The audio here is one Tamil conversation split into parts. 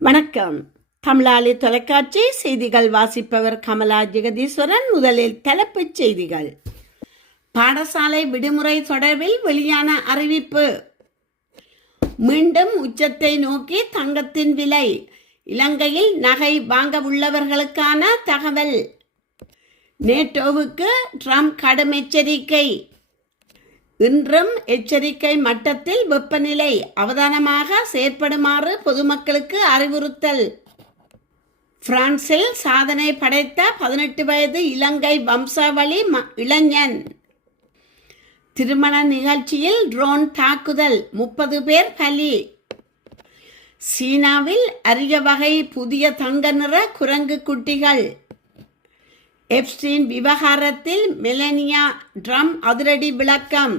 வணக்கம். தமிழாளி தொலைக்காட்சி செய்திகள் வாசிப்பவர் கமலா ஜெகதீஸ்வரன். முதலில் தலைப்புச் செய்திகள். பாடசாலை விடுமுறை தொடர்பில் வெளியான அறிவிப்பு. மீண்டும் உச்சத்தை நோக்கி தங்கத்தின் விலை. இலங்கையில் நகை வாங்க உள்ளவர்களுக்கான தகவல். நேட்டோவுக்கு ட்ரம்ப் கடும் எச்சரிக்கை. இன்றும் எச்சரிக்கை மட்டத்தில் வெப்பநிலை. அவதானமாக செயற்படுமாறு பொதுமக்களுக்கு அறிவுறுத்தல். பிரான்சில் சாதனை படைத்த 18 வயது இலங்கை வம்சாவளி இளைஞன். திருமண நிகழ்ச்சியில் ட்ரோன் தாக்குதல், 30 பேர் பலி. சீனாவில் அரிய வகை புதிய தங்க நிற குரங்கு குட்டிகள். எப்ஸ்டீன் விவகாரத்தில் மெலனியா ட்ரம்ப் அதிரடி விளக்கம்.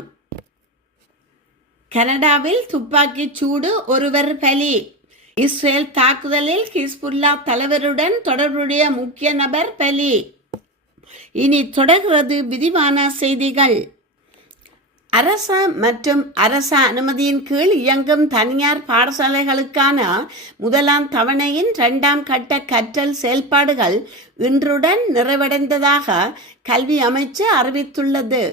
கனடாவில் துப்பாக்கிச் சூடு, ஒருவர் பலி. இஸ்ரேல் தாக்குதலில் ஹிஸ்புல்லா தலைவருடன் தொடர்புடைய முக்கிய நபர் பலி. இனி தொடர்கிறது விரிவான செய்திகள். அரச மற்றும் அரச அனுமதியின் கீழ் இயங்கும் தனியார் பாடசாலைகளுக்கான முதலாம் தவணையின் 2ஆம் கட்ட கற்றல் செயல்பாடுகள் இன்றுடன் நிறைவடைந்ததாக கல்வி அமைச்சு அறிவித்துள்ளது.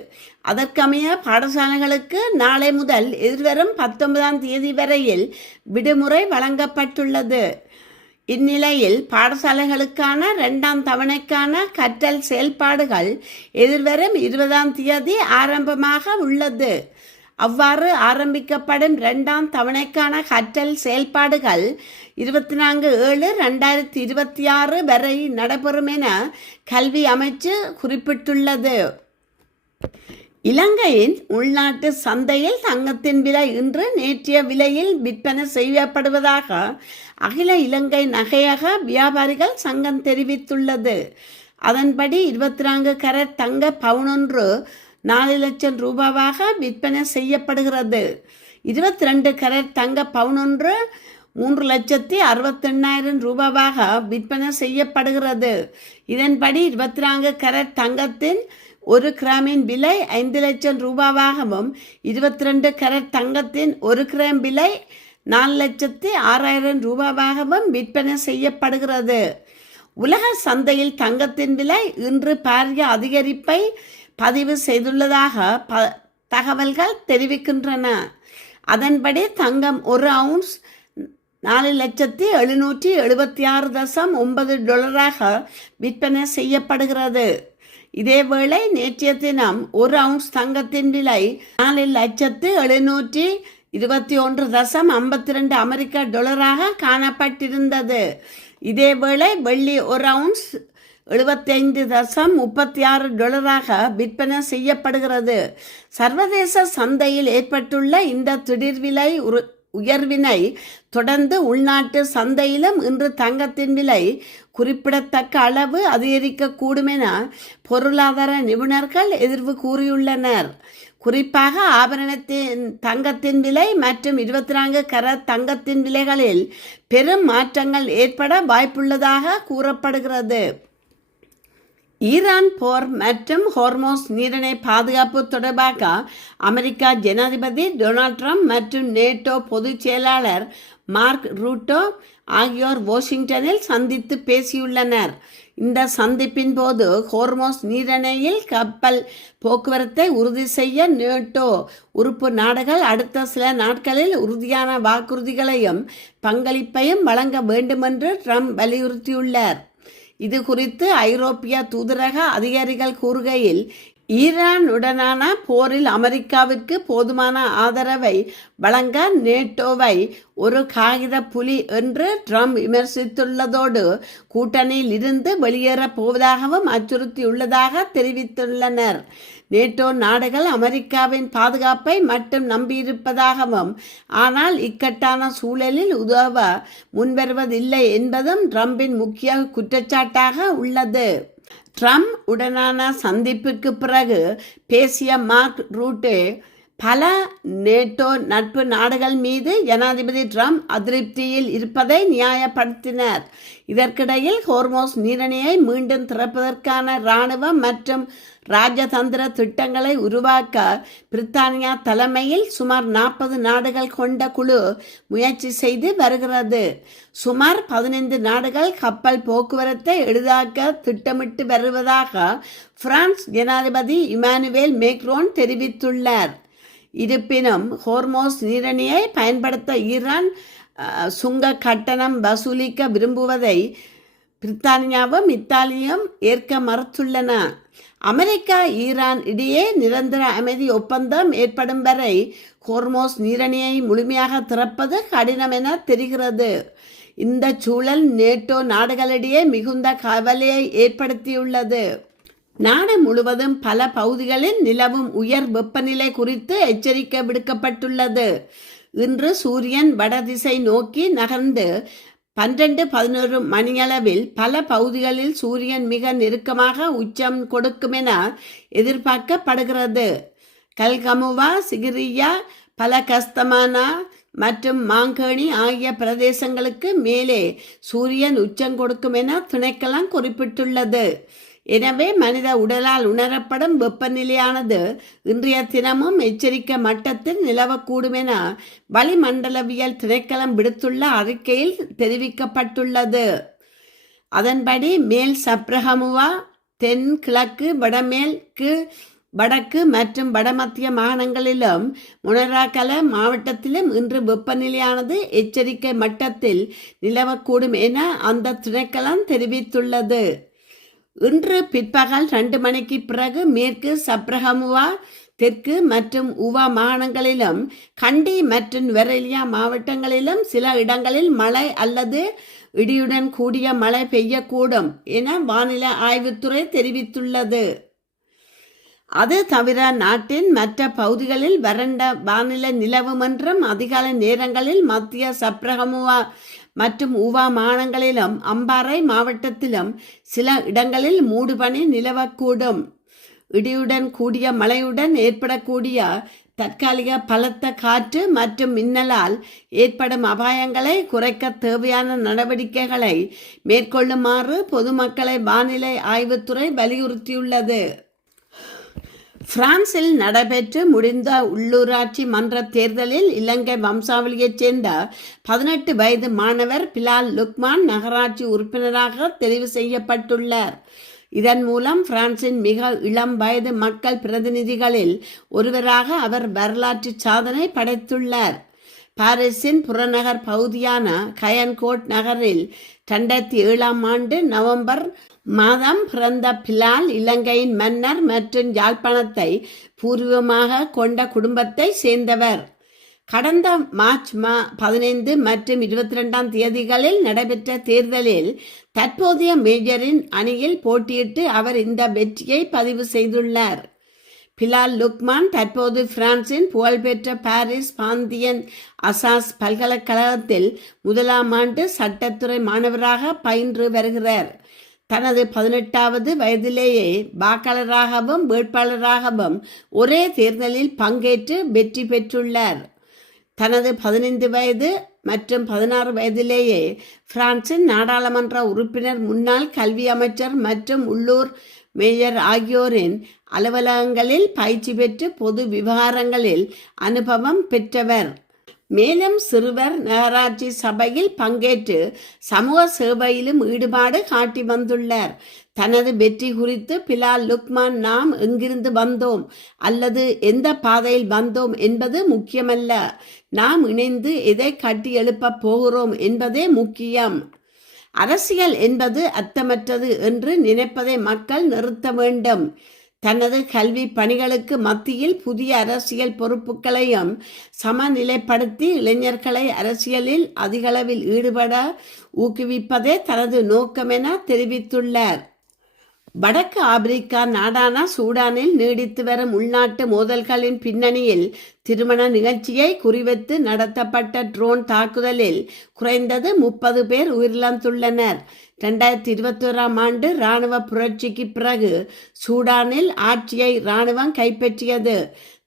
அதற்கமைய பாடசாலைகளுக்கு நாளை முதல் எதிர்வரும் 19ஆம் தேதி வரையில் விடுமுறை வழங்கப்பட்டுள்ளது. இந்நிலையில் பாடசாலைகளுக்கான 2ஆம் தவணைக்கான கற்றல் செயல்பாடுகள் எதிர்வரும் 20ஆம் தேதி ஆரம்பமாக உள்ளது. அவ்வாறு ஆரம்பிக்கப்படும் 2ஆம் தவணைக்கான கற்றல் செயல்பாடுகள் 24/7/2026 வரை நடைபெறும் என கல்வி அமைச்சு குறிப்பிட்டுள்ளது. இலங்கையின் உள்நாட்டு சந்தையில் தங்கத்தின் விலை இன்று நேற்றைய விலையில் விற்பனை செய்யப்படுவதாக அகில இலங்கை நகையக வியாபாரிகள் சங்கம் தெரிவித்துள்ளது. அதன்படி 24 கரட் தங்க பவுனொன்று 4 லட்சம் ரூபாவாக விற்பனை செய்யப்படுகிறது. 22 கரட் தங்க பவுனொன்று 3,68,000 ரூபாவாக விற்பனை செய்யப்படுகிறது. இதன்படி 24 கரட் தங்கத்தின் 1 கிராமின் விலை 5 லட்சம் ரூபாவாகவும் 22 கரட் தங்கத்தின் 1 கிராம் விலை 4,06,000 ரூபாவாகவும் விற்பனை செய்யப்படுகிறது. உலக சந்தையில் தங்கத்தின் விலை இன்று பாரிய அதிகரிப்பை பதிவு செய்துள்ளதாக தகவல்கள் தெரிவிக்கின்றன. அதன்படி தங்கம் 1 அவுன்ஸ் 4,776.9 டாலராக விற்பனை செய்யப்படுகிறது. இதேவேளை நேற்றைய தினம் 1 அவுன்ஸ் தங்கத்தின் விலை 4,721.52 அமெரிக்க டாலராக காணப்பட்டிருந்தது. இதேவேளை வெள்ளி 1 அவுன்ஸ் 75.36 டாலராக விற்பனை செய்யப்படுகிறது. சர்வதேச சந்தையில் ஏற்பட்டுள்ள இந்த திடீர் விலை உயர்வினை தொடர்ந்து உள்நாட்டு சந்தையிலும் இன்று தங்கத்தின் விலை குறிப்பிடத்தக்க அளவு அதிகரிக்கக்கூடும் என பொருளாதார நிபுணர்கள் எதிர்வு கூறியுள்ளனர். குறிப்பாக ஆபரணத்தின் தங்கத்தின் விலை மற்றும் 24 கரட் தங்கத்தின் விலைகளில் பெரும் மாற்றங்கள் ஏற்பட வாய்ப்புள்ளதாக கூறப்படுகிறது. ஈரான் போர் மற்றும் ஹோர்மோஸ் நீரிணை பாதுகாப்பு தொடர்பாக அமெரிக்கா ஜனாதிபதி டொனால்ட் ட்ரம்ப் மற்றும் நேட்டோ பொதுச் செயலாளர் மார்க் ரூட்டோ ஆகியோர் வாஷிங்டனில் சந்தித்து பேசியுள்ளனர். இந்த சந்திப்பின் போது ஹோர்மோஸ் நீரிணையில் கப்பல் போக்குவரத்தை உறுதி செய்ய நேட்டோ உறுப்பு நாடுகள் அடுத்த சில நாட்களில் உறுதியான வாக்குறுதிகளையும் பங்களிப்பையும் வழங்க வேண்டுமென்று ட்ரம்ப் வலியுறுத்தியுள்ளார். இது குறித்து ஐரோப்பிய தூதரக அதிகாரிகள் கூறுகையில், ஈரானுடனான போரில் அமெரிக்காவிற்கு போதுமான ஆதரவை வழங்க நேட்டோவை ஒரு காகித புலி என்று ட்ரம்ப் விமர்சித்துள்ளதோடு கூட்டணியில் இருந்து வெளியேறப் போவதாகவும் அச்சுறுத்தியுள்ளதாக தெரிவித்துள்ளனர். நேட்டோ நாடுகள் அமெரிக்காவின் பாதுகாப்பை மட்டும் நம்பியிருப்பதாகவும் ஆனால் இக்கட்டான சூழலில் உதவ முன்வருவதில்லை என்பதும் ட்ரம்பின் முக்கிய குற்றச்சாட்டாக உள்ளது. ட்ரம்ப் உடனான சந்திப்புக்கு பிறகு பேசிய மார்க் ரூட்டே பல நேட்டோ நட்பு நாடுகள் மீது ஜனாதிபதி ட்ரம்ப் அதிருப்தியில் இருப்பதை நியாயப்படுத்தினர். இதற்கிடையில் ஹோர்மோஸ் நீரிணையை மீண்டும் திறப்பதற்கான இராணுவ மற்றும் ராஜதந்திர திட்டங்களை உருவாக்க பிரித்தானியா தலைமையில் சுமார் 40 நாடுகள் கொண்ட குழு முயற்சி செய்து வருகிறது. சுமார் 15 நாடுகள் கப்பல் போக்குவரத்தை எளிதாக்க திட்டமிட்டு வருவதாக பிரான்ஸ் ஜனாதிபதி இமானுவேல் மேக்ரோன் தெரிவித்துள்ளார். இருப்பினும் ஹோர்மோஸ் நீரிணையை பயன்படுத்த ஈரான் சுங்க கட்டணம் வசூலிக்க விரும்புவதை பிரித்தானியாவும் இத்தாலியும் ஏற்க மறுத்துள்ளன. அமெரிக்கா ஈரான் இடையே நிரந்தர அமைதி ஒப்பந்தம் ஏற்படும் வரை ஹோர்மோஸ் நீரிணையை முழுமையாக திறப்பது கடினம் என தெரிகிறது. இந்த சூழல் நேட்டோ நாடுகளிடையே மிகுந்த கவலையை ஏற்படுத்தியுள்ளது. நாடு முழுவதும் பல பகுதிகளில் நிலவும் உயர் வெப்பநிலை குறித்து எச்சரிக்கை விடுக்கப்பட்டுள்ளது. இன்று சூரியன் வடதிசை நோக்கி நகர்ந்து 12-11 மணியளவில் பல பகுதிகளில் சூரியன் மிக நெருக்கமாக உச்சம் கொடுக்கும் என எதிர்பார்க்கப்படுகிறது. கல்கமுவா, சிகிரியா, பலகஸ்தமானா மற்றும் மாங்கேணி ஆகிய பிரதேசங்களுக்கு மேலே சூரியன் உச்சம் கொடுக்கும் என திணைக்களம் குறிப்பிட்டுள்ளது. எனவே மனித உடலால் உணரப்படும் வெப்பநிலையானது இன்றைய தினமும் எச்சரிக்கை மட்டத்தில் நிலவக்கூடும் என வளிமண்டலவியல் திணைக்களம் விடுத்துள்ள அறிக்கையில் தெரிவிக்கப்பட்டுள்ளது. அதன்படி மேல் சப்ரகமுவா, தென் கிழக்கு, வடமேற்கு, வடக்கு மற்றும் வடமத்திய மாகாணங்களிலும் மொனராகல மாவட்டத்திலும் இன்று வெப்பநிலையானது எச்சரிக்கை மட்டத்தில் நிலவக்கூடும் என அந்த திணைக்களம் தெரிவித்துள்ளது. இன்று பிற்பகல் 2 மணிக்கு பிறகு மேற்கு சப்ரகமுவா, தெற்கு மற்றும் உவா மாகாணங்களிலும் கண்டி மற்றும் வெரலியா மாவட்டங்களிலும் சில இடங்களில் மழை அல்லது இடியுடன் கூடிய மழை பெய்யக்கூடும் என வானிலை ஆய்வுத்துறை தெரிவித்துள்ளது. அது தவிர நாட்டின் மற்ற பகுதிகளில் வறண்ட வானிலை நிலவும் என்றும் அதிகாலை நேரங்களில் மத்திய சப்ரகமுவா மற்றும் உவா மாகாணங்களிலும் அம்பாறை மாவட்டத்திலும் சில இடங்களில் மூடுபனி நிலவக்கூடும். இடியுடன் கூடிய மழையுடன் ஏற்படக்கூடிய தற்காலிக பலத்த காற்று மற்றும் மின்னலால் ஏற்படும் அபாயங்களை குறைக்க தேவையான நடவடிக்கைகளை மேற்கொள்ளுமாறு பொதுமக்களை வானிலை ஆய்வுத்துறை வலியுறுத்தியுள்ளது. பிரான்சில் நடைபெற்று முடிந்த உள்ளூராட்சி மன்ற தேர்தலில் இலங்கை வம்சாவளியைச் சேர்ந்த 18 வயது மாணவர் பிலால் லுக்மான் நகராட்சி உறுப்பினராக தெரிவு செய்யப்பட்டுள்ளார். இதன் மூலம் பிரான்சின் மிக இளம் வயது மக்கள் பிரதிநிதிகளில் ஒருவராக அவர் வரலாற்று சாதனை படைத்துள்ளார். பாரிஸின் புறநகர் பகுதியான கயன்கோட் நகரில் 2007 ஆண்டு நவம்பர் மாதம் பிறந்த பிலால் இலங்கையின் மன்னர் மற்றும் யாழ்ப்பாணத்தை பூர்வீகமாக கொண்ட குடும்பத்தை சேர்ந்தவர். கடந்த மார்ச் 15 மற்றும் 22 தேதிகளில் நடைபெற்ற தேர்தலில் தற்போதைய மேஜரின் அணியில் போட்டியிட்டு அவர் இந்த வெற்றியை பதிவு செய்துள்ளார். பிலால் லுக்மான் தற்போது பிரான்சின் புகழ்பெற்ற பாரிஸ் பாந்தியன் அசாஸ் பல்கலைக்கழகத்தில் 1ஆம் ஆண்டு சட்டத்துறை மாணவராக பயின்று வருகிறார். தனது 18வது வயதிலேயே வாக்காளராகவும் வேட்பாளராகவும் ஒரே தேர்தலில் பங்கேற்று வெற்றி பெற்றுள்ளார். தனது 15 வயது மற்றும் 16 வயதிலேயே பிரான்சின் நாடாளுமன்ற உறுப்பினர், முன்னாள் கல்வி அமைச்சர் மற்றும் உள்ளூர் மேயர் ஆகியோரின் அலுவலகங்களில் பயிற்சி பெற்று பொது விவகாரங்களில் அனுபவம் பெற்றவர். மேலும் சிறுவர் நகராட்சி சபையில் பங்கேற்று சமூக சேவையிலும் ஈடுபாடு காட்டி வந்துள்ளார். தனது வெற்றி குறித்து பிலால் லுக்மான், நாம் எங்கிருந்து வந்தோம் அல்லது எந்த பாதையில் வந்தோம் என்பது முக்கியமல்ல, நாம் இணைந்து எதை கட்டி எழுப்ப போகிறோம் என்பதே முக்கியம். அரசியல் என்பது அர்த்தமற்றது என்று நினைப்பதை மக்கள் நிறுத்த வேண்டும். தனது கல்வி பணிகளுக்கு மத்தியில் புதிய அரசியல் பொறுப்புகளையும் சமநிலைப்படுத்தி இளைஞர்களை அரசியலில் அதிகளவில் ஈடுபட ஊக்குவிப்பதே தனது நோக்கம் என தெரிவித்துள்ளார். வடக்கு ஆப்பிரிக்கா நாடான சூடானில் நீடித்து வரும் உள்நாட்டு மோதல்களின் பின்னணியில் திருமண நிகழ்ச்சியை குறிவைத்து நடத்தப்பட்ட ட்ரோன் தாக்குதலில் குறைந்தது 30 பேர் உயிரிழந்துள்ளனர். 2021ஆம் ஆண்டு இராணுவ புரட்சிக்கு பிறகு சூடானில் ஆட்சியை இராணுவம் கைப்பற்றியது.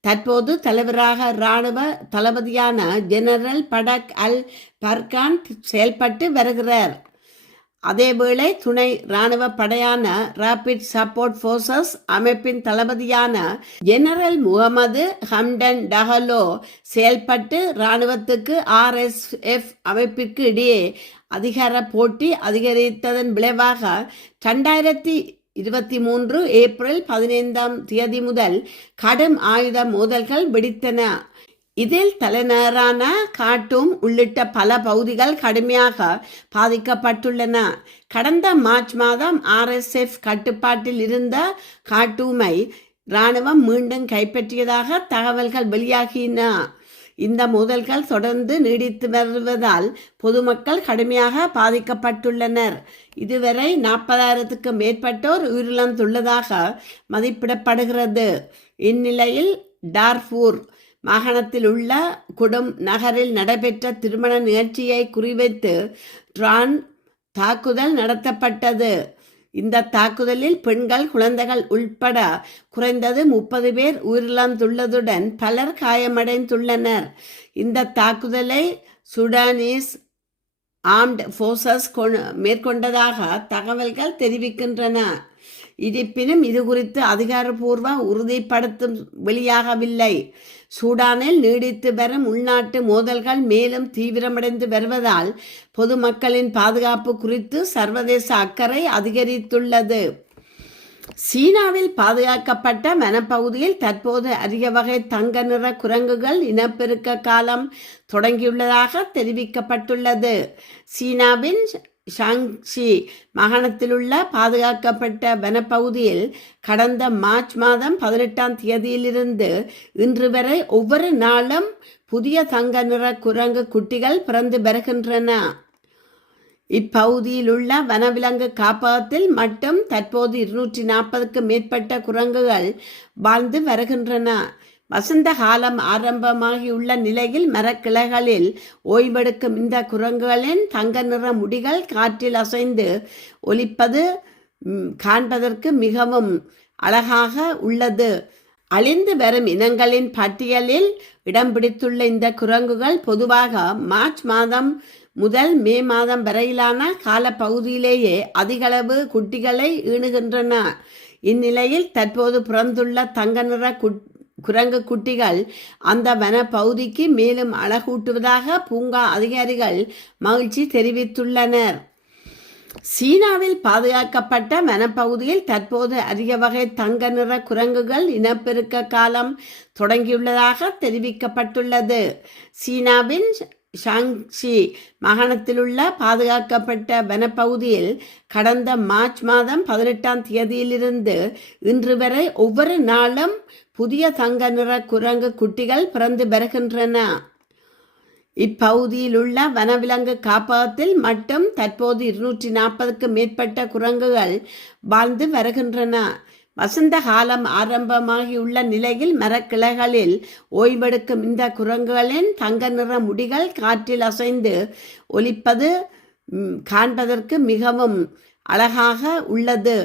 தற்போது தலைவராக இராணுவ தளபதியான ஜெனரல் படக் அல் பர்கான் செயல்பட்டு வருகிறார். அதேவேளை துணை இராணுவ படையான ராபிட் சப்போர்ட் ஃபோர்ஸஸ் அமைப்பின் தளபதியான ஜெனரல் முகமது ஹம்டன் டஹலோ செயல்பட்டு இராணுவத்துக்கு RSF அமைப்பிற்கு இடையே அதிகார போட்டி அதிகரித்ததன் விளைவாக 2023 ஏப்ரல் 15 முதல் கடும் ஆயுத மோதல்கள் வெடித்தன. இதில் தலைநகரான கார்ட்டூம் உள்ளிட்ட பல பகுதிகள் கடுமையாக பாதிக்கப்பட்டுள்ளன. கடந்த மார்ச் மாதம் RSF கட்டுப்பாட்டில் இருந்த கார்ட்டூமை இராணுவம் மீண்டும் கைப்பற்றியதாக தகவல்கள் வெளியாகின. இந்த மோதல்கள் தொடர்ந்து நீடித்து வருவதால் பொதுமக்கள் கடுமையாக பாதிக்கப்பட்டுள்ளனர். இதுவரை 40,000க்கு மேற்பட்டோர் உயிரிழந்துள்ளதாக மதிப்பிடப்படுகிறது. இந்நிலையில் டார்ஃபூர் மாகாணத்தில் உள்ள குடும் நகரில் நடைபெற்ற திருமண நிகழ்ச்சியை குறிவைத்து ட்ரோன் தாக்குதல் நடத்தப்பட்டது. இந்த தாக்குதலில் பெண்கள், குழந்தைகள் உள்பட குறைந்தது 30 பேர் உயிரிழந்துள்ளதுடன் பலர் காயமடைந்துள்ளனர். இந்த தாக்குதலை சுடானீஸ் ஆர்ம்ட் ஃபோர்ஸஸ் மேற்கொண்டதாக தகவல்கள் தெரிவிக்கின்றன. இருப்பினும் இது குறித்து அதிகாரப்பூர்வ உறுதிப்படுத்தும் வெளியாகவில்லை. சூடானில் நீடித்து வரும் உள்நாட்டு மோதல்கள் மேலும் தீவிரமடைந்து வருவதால் பொதுமக்களின் பாதுகாப்பு குறித்து சர்வதேச அக்கறை அதிகரித்துள்ளது. சீனாவில் பாதுகாக்கப்பட்ட வனப்பகுதியில் தற்போது அரிய வகை தங்க நிற குரங்குகள் இனப்பெருக்க காலம் தொடங்கியுள்ளதாக தெரிவிக்கப்பட்டுள்ளது. சீனாவின் ஷாங்ஷி மாகாணத்திலுள்ள பாதுகாக்கப்பட்ட வனப்பகுதியில் கடந்த மார்ச் மாதம் 18 இன்று வரை ஒவ்வொரு நாளும் புதிய தங்க நிற குரங்கு குட்டிகள் பிறந்து வருகின்றன. இப்பகுதியில் உள்ள வனவிலங்கு காப்பகத்தில் மட்டும் தற்போது 240க்கு மேற்பட்ட குரங்குகள் வாழ்ந்து வருகின்றன. வசந்த காலம் ஆரம்பமாகியுள்ள நிலையில் மரக்கிளைகளில் ஓய்வெடுக்கும் இந்த குரங்குகளின் தங்க நிற முடிகள் காற்றில் அசைந்து ஒலிப்பது காண்பதற்கு மிகவும் அழகாக உள்ளது. அழிந்து வரும் இனங்களின் பட்டியலில் இடம் பிடித்துள்ள இந்த குரங்குகள் பொதுவாக மார்ச் மாதம் முதல் மே மாதம் வரையிலான காலப்பகுதியிலேயே அதிகளவு குட்டிகளை ஈணுகின்றன. இந்நிலையில் தற்போது பிறந்துள்ள தங்க நிற குரங்கு குட்டிகள் அந்த வன பகுதிக்கு மேலும் அழகூட்டுவதாக பூங்கா அதிகாரிகள் மகிழ்ச்சி தெரிவித்துள்ளனர். சீனாவில் பாதுகாக்கப்பட்ட வனப்பகுதியில் தற்போது அரிய வகை தங்க நிற குரங்குகள் இனப்பெருக்க காலம் தொடங்கியுள்ளதாக தெரிவிக்கப்பட்டுள்ளது. சீனாவின் ஷாங்ஷி மாகாணத்திலுள்ள பாதுகாக்கப்பட்ட வனப்பகுதியில் கடந்த மார்ச் மாதம் 18 இன்று வரை ஒவ்வொரு நாளும் புதிய தங்க நிற குரங்கு குட்டிகள் பிறந்து வருகின்றன. இப்பகுதியில் உள்ள வனவிலங்கு காப்பகத்தில் மட்டும் தற்போது 240க்கு மேற்பட்ட குரங்குகள் வாழ்ந்து வருகின்றன. வசந்த காலம் ஆரம்பமாகியுள்ள நிலையில் மரக்கிளைகளில் ஓய்வெடுக்கும் இந்த குரங்குகளின் தங்க நிற முடிகள் காற்றில் அசைந்து ஒலிப்பது காண்பதற்கு மிகவும் அழகாக உள்ளது.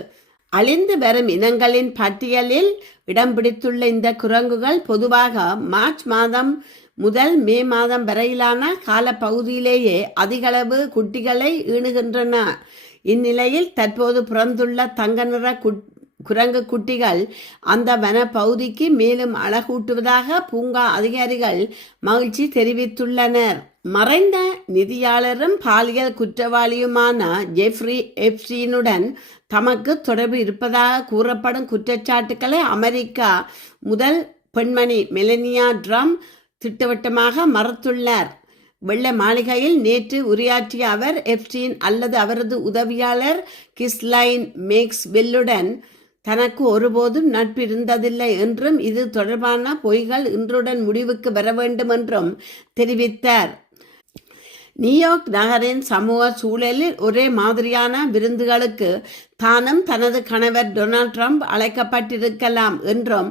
அழிந்து வரும் இனங்களின் பட்டியலில் இடம் பிடித்துள்ள இந்த குரங்குகள் பொதுவாக மார்ச் மாதம் முதல் மே மாதம் வரையிலான காலப்பகுதியிலேயே அதிகளவு குட்டிகளை ஈணுகின்றன. இந்நிலையில் தற்போது பிறந்துள்ள தங்க நிற குரங்கு குட்டிகள் அந்த வன பகுதிக்கு மேலும் அழகூட்டுவதாக பூங்கா அதிகாரிகள் மகிழ்ச்சி தெரிவித்துள்ளனர். மறைந்த நிதியாளரும் பாலியல் குற்றவாளியுமான ஜெஃப்ரி எப்ஸ்டீனுடன் தமக்கு தொடர்பு இருப்பதாக கூறப்படும் குற்றச்சாட்டுக்களை அமெரிக்கா முதல் பெண்மணி மெலனியா ட்ரம்ப் திட்டவட்டமாக மறுத்துள்ளார். வெள்ளை மாளிகையில் நேற்று உரையாற்றிய அவர் எப்ஸ்டீன் அல்லது அவரது உதவியாளர் கிஸ்லைன் மேக்ஸ்வெல்லுடன் தனக்கு ஒருபோதும் நட்பு இருந்ததில்லை என்றும் இது தொடர்பான பொய்கள் இன்றுடன் முடிவுக்கு வர வேண்டும் என்றும் தெரிவித்தார். நியூயார்க் நகரின் சமூக சூழலில் ஒரே மாதிரியான விருந்துகளுக்கு தானும் தனது கணவர் டொனால்ட் ட்ரம்ப் அழைக்கப்பட்டிருக்கலாம் என்றும்,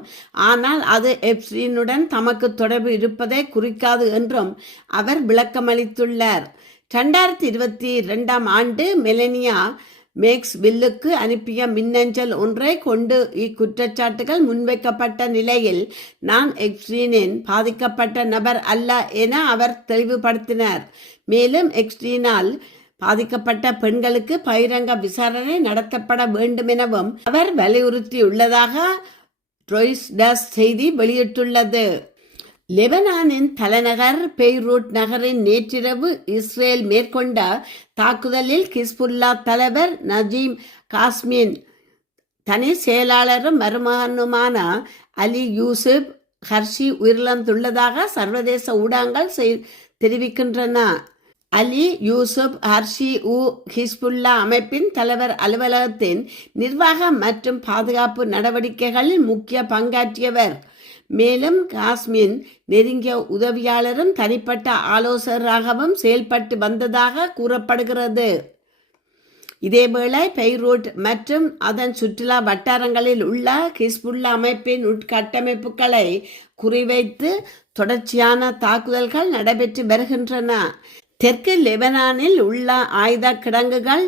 ஆனால் அது எப்ஸ்டீனுடன் தமக்கு தொடர்பு இருப்பதை குறிக்காது என்றும் அவர் விளக்கமளித்துள்ளார். 2022 மெலனியா மேக்ஸ்வில்லுக்கு அனுப்பிய மின்னஞ்சல் ஒன்றை கொண்டு இக்குற்றச்சாட்டுகள் முன்வைக்கப்பட்ட நிலையில் நான் எக்ஸ்ட்ரீனின் பாதிக்கப்பட்ட நபர் அல்ல என அவர் தெளிவுபடுத்தினார். மேலும் எக்ஸ்ட்ரீனால் பாதிக்கப்பட்ட பெண்களுக்கு பகிரங்க விசாரணை நடத்தப்பட வேண்டும் எனவும் அவர் வலியுறுத்தியுள்ளதாக ராய்ட்டர்ஸ் செய்தி வெளியிட்டுள்ளது. லெபனானின் தலைநகர் பெய்ரூட் நகரின் நேற்றிரவு இஸ்ரேல் மேற்கொண்ட தாக்குதலில் ஹிஸ்புல்லா தலைவர் நஜீம் காஸ்மின் தனி செயலாளரும் மருமகனுமான அலி யூசுப் ஹர்ஷி உயிரிழந்துள்ளதாக சர்வதேச ஊடகங்கள் தெரிவிக்கின்றன. அலி யூசுப் ஹர்ஷி ஹிஸ்புல்லா அமைப்பின் தலைவர் அலுவலகத்தின் நிர்வாக மற்றும் பாதுகாப்பு நடவடிக்கைகளில் முக்கிய பங்காற்றியவர். மேலும் காஸ்மின் நெருங்கிய உதவியாளரும் தனிப்பட்ட ஆலோசகராகவும் செயல்பட்டு வந்ததாக கூறப்படுகிறது. இதேவேளை பெய்ரூட் மற்றும் அதன் சுற்றுலா வட்டாரங்களில் உள்ள ஹிஸ்புல்லா அமைப்பின் உட்கட்டமைப்புகளை குறிவைத்து தொடர்ச்சியான தாக்குதல்கள் நடைபெற்று வருகின்றன. தெற்கு லெபனானில் உள்ள ஆயுத கிடங்குகள்,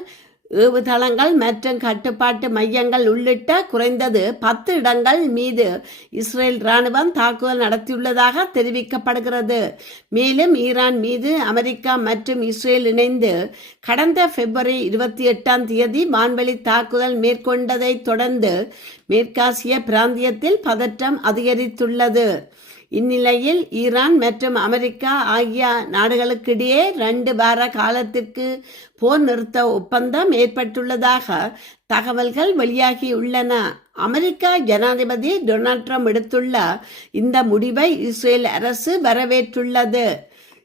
ஏவுதளங்கள் மற்றும் கட்டுப்பாட்டு மையங்கள் உள்ளிட்ட குறைந்தது 10 இடங்கள் மீது இஸ்ரேல் இராணுவம் தாக்குதல் நடத்தியுள்ளதாக தெரிவிக்கப்படுகிறது. மேலும் ஈரான் மீது அமெரிக்கா மற்றும் இஸ்ரேல் இணைந்து கடந்த பிப்ரவரி 28 வான்வெளி தாக்குதல் மேற்கொண்டதை தொடர்ந்து மேற்காசிய பிராந்தியத்தில் பதற்றம் அதிகரித்துள்ளது. இந்நிலையில் ஈரான் மற்றும் அமெரிக்கா ஆகிய நாடுகளுக்கிடையே 2 வார காலத்திற்கு போர் நிறுத்த ஒப்பந்தம் ஏற்பட்டுள்ளதாக தகவல்கள் வெளியாகியுள்ளன. அமெரிக்க ஜனாதிபதி டொனால்ட் ட்ரம்ப் எடுத்துள்ள இந்த முடிவை இஸ்ரேல் அரசு வரவேற்றுள்ளது.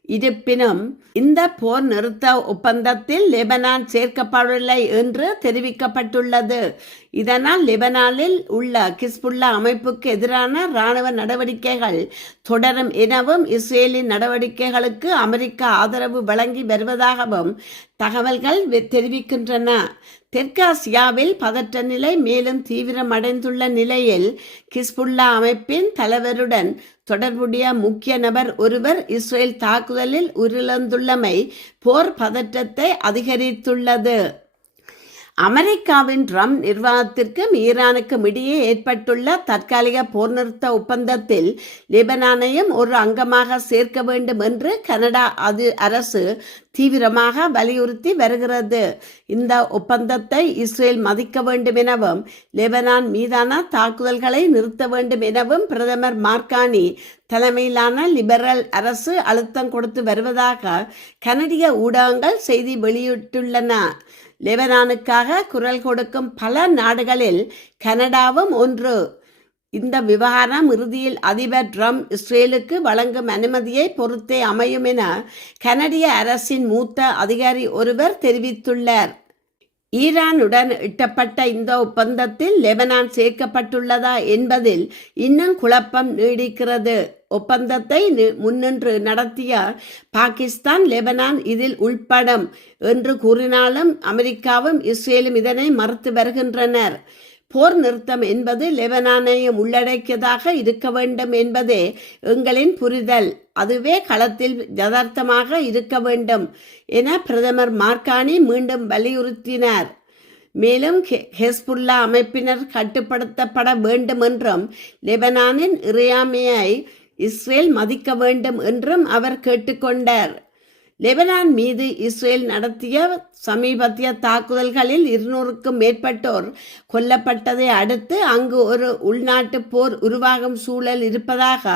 இருப்பினும் இந்த போர் நிறுத்த ஒப்பந்தத்தில் லெபனான் சேர்க்கப்படவில்லை என்று தெரிவிக்கப்பட்டுள்ளது. இதனால் லெபனானில் உள்ள ஹிஸ்புல்லா அமைப்புக்கு எதிரான இராணுவ நடவடிக்கைகள் தொடரும் எனவும் இஸ்ரேலின் நடவடிக்கைகளுக்கு அமெரிக்கா ஆதரவு வழங்கி வருவதாகவும் தகவல்கள் தெரிவிக்கின்றன. தெற்காசியாவில் பதற்ற நிலை மேலும் தீவிரமடைந்துள்ள நிலையில் ஹிஸ்புல்லா அமைப்பின் தலைவருடன் தொடர்புடைய முக்கிய நபர் ஒருவர் இஸ்ரேல் தாக்குதலில் உயிரிழந்துள்ளமை போர் பதற்றத்தை அதிகரித்துள்ளது. அமெரிக்காவின் ட்ரம்ப் நிர்வாகத்திற்கும் ஈரானுக்கும் இடையே ஏற்பட்டுள்ள தற்காலிக போர் நிறுத்த ஒப்பந்தத்தில் லெபனானையும் ஒரு அங்கமாக சேர்க்க வேண்டும் என்று கனடா அரசு தீவிரமாக வலியுறுத்தி வருகிறது. இந்த ஒப்பந்தத்தை இஸ்ரேல் மதிக்க வேண்டும் எனவும் லெபனான் மீதான தாக்குதல்களை நிறுத்த வேண்டும் எனவும் பிரதமர் மார்கானி தலைமையிலான லிபரல் அரசு அழுத்தம் கொடுத்து வருவதாக கனடிய ஊடகங்கள் செய்தி வெளியிட்டுள்ளன. லெபனானுக்காக குரல் கொடுக்கும் பல நாடுகளில் கனடாவும் ஒன்று. இந்த விவகாரம் இறுதியில் அதிபர் ட்ரம்ப் இஸ்ரேலுக்கு வழங்கும் அனுமதியை பொறுத்தே அமையும் என கனடிய அரசின் மூத்த அதிகாரி ஒருவர் தெரிவித்துள்ளார். ஈரானுடன் எட்டப்பட்ட இந்த ஒப்பந்தத்தில் லெபனான் சேர்க்கப்பட்டுள்ளதா என்பதில் இன்னும் குழப்பம் நீடிக்கிறது. ஒப்பந்தத்தை முன்னின்று நடத்திய பாகிஸ்தான் லெபனான் இதில் உள்படும் என்று கூறினாலும் அமெரிக்காவும் இஸ்ரேலும் இதனை மறுத்து வருகின்றனர். போர் நிறுத்தம் என்பது லெபனானையும் உள்ளடக்கியதாக இருக்க வேண்டும் என்பதே எங்களின் புரிதல். அதுவே களத்தில் யதார்த்தமாக இருக்க வேண்டும் என பிரதமர் மார்கானி மீண்டும் வலியுறுத்தினார். மேலும் ஹெஸ்புல்லா அமைப்பினர் கட்டுப்படுத்தப்பட வேண்டும் என்றும் லெபனானின் இறையாண்மையை இஸ்ரேல் மதிக்க வேண்டும் என்றும் அவர் கேட்டுக்கொண்டார். லெபனான் மீது இஸ்ரேல் நடத்திய சமீபத்திய தாக்குதல்களில் 200க்கும் மேற்பட்டோர் கொல்லப்பட்டதை அடுத்து அங்கு ஒரு உள்நாட்டு போர் உருவாகும் சூழல் இருப்பதாக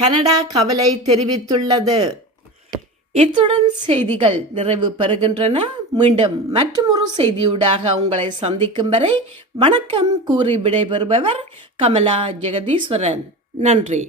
கனடா கவலை தெரிவித்துள்ளது. இத்துடன் செய்திகள் நிறைவு பெறுகின்றன. மீண்டும் மற்றொரு செய்தியூடாக உங்களை சந்திக்கும் வரை வணக்கம் கூறி விடைபெறுபவர் கமலா ஜெகதீஸ்வரன். நன்றி.